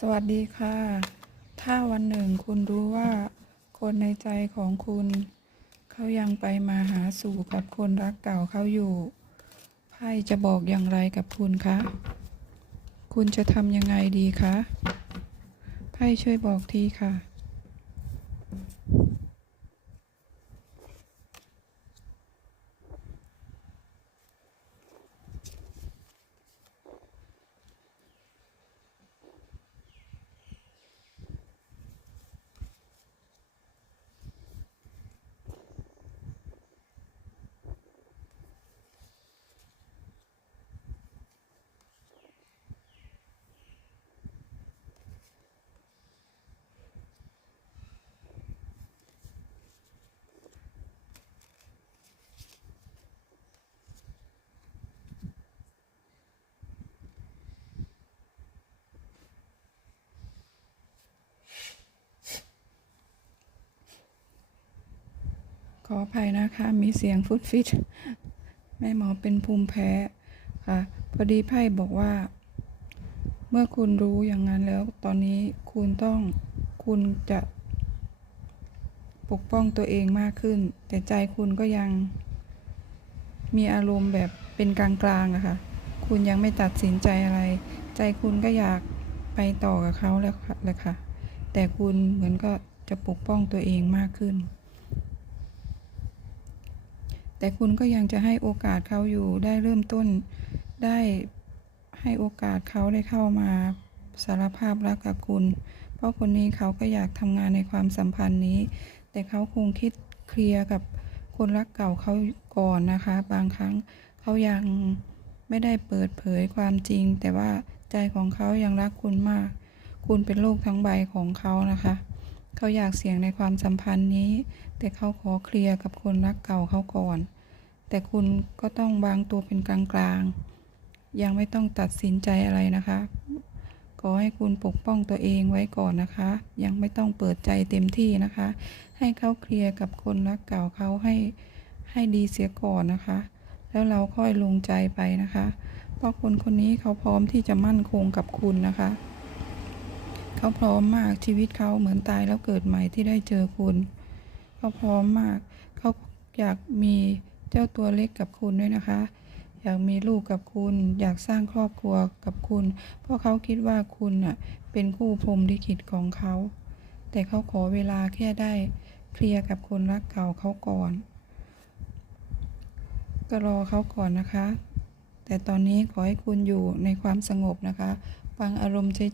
สวัสดีค่ะ ถ้าวันหนึ่งคุณรู้ว่า คนในใจของคุณ เขายังไปมาหาสู่กับคนรักเก่าเขาอยู่ ไพ่จะบอกอย่างไรกับคุณคะ คุณจะทำยังไงดีคะ ไพ่ช่วยบอกทีค่ะ ขออภัยนะคะ มีเสียงฟุตฟิต แม่หมอเป็นภูมิแพ้ค่ะ พอดีไพ่บอกว่า เมื่อคุณรู้อย่างนั้นแล้ว ตอนนี้คุณต้องคุณจะปกป้องตัวเองมากขึ้น แต่ใจคุณก็ยัง มีอารมณ์แบบเป็นกลางๆอะค่ะ คุณยังไม่ตัดสินใจอะไร ใจคุณก็อยากไปต่อกับเขาแล้วแหละค่ะ แต่คุณเหมือนก็จะปกป้องตัวเองมากขึ้น แต่คุณก็ยังจะให้โอกาสเขาอยู่ได้เริ่มต้น ได้ให้โอกาสเขาได้เข้ามาสารภาพรักกับคุณ เพราะคนนี้เขาก็อยากทำงานในความสัมพันธ์นี้ แต่เขาคงคิดเคลียร์กับคนรักเก่าเขาก่อนนะคะ บางครั้งเขายังไม่ได้เปิดเผยความจริง แต่ว่าใจของเขายังรักคุณมาก คุณเป็นโลกทั้งใบของเขานะคะ เขาอยากเสี่ยงในความสัมพันธ์นี้ แต่เขาขอเคลียร์กับคนรักเก่าเขาก่อน แต่คุณก็ต้องวางตัวเป็นกลางๆ ยังไม่ต้องตัดสินใจอะไรนะคะ ขอให้คุณปกป้องตัวเองไว้ก่อนนะคะ ยังไม่ต้องเปิดใจเต็มที่นะคะ ให้เขาเคลียร์กับคนรักเก่าเขาให้ให้ดีเสียก่อนนะคะ แล้วเราค่อยลงใจไปนะคะ เพราะคนคนนี้เขาพร้อมที่จะมั่นคงกับคุณนะคะ เขาพร้อมมากชีวิตเขาเหมือนตายแล้วเกิดใหม่ที่ได้เจอคุณ เขาพร้อมมาก เขาอยากมีเจ้าตัวเล็กกับคุณด้วยนะคะ อยากมีลูกกับคุณ อยากสร้างครอบครัวกับคุณ เพราะเขาคิดว่าคุณน่ะเป็นคู่พรมลิขิตของเขา แต่เขาขอเวลาแค่ได้เคลียร์กับคนรักเก่าเขาก่อน ก็รอเขาก่อนนะคะ แต่ตอนนี้ขอให้คุณอยู่ในความสงบนะคะ ฟังอารมณ์เฉย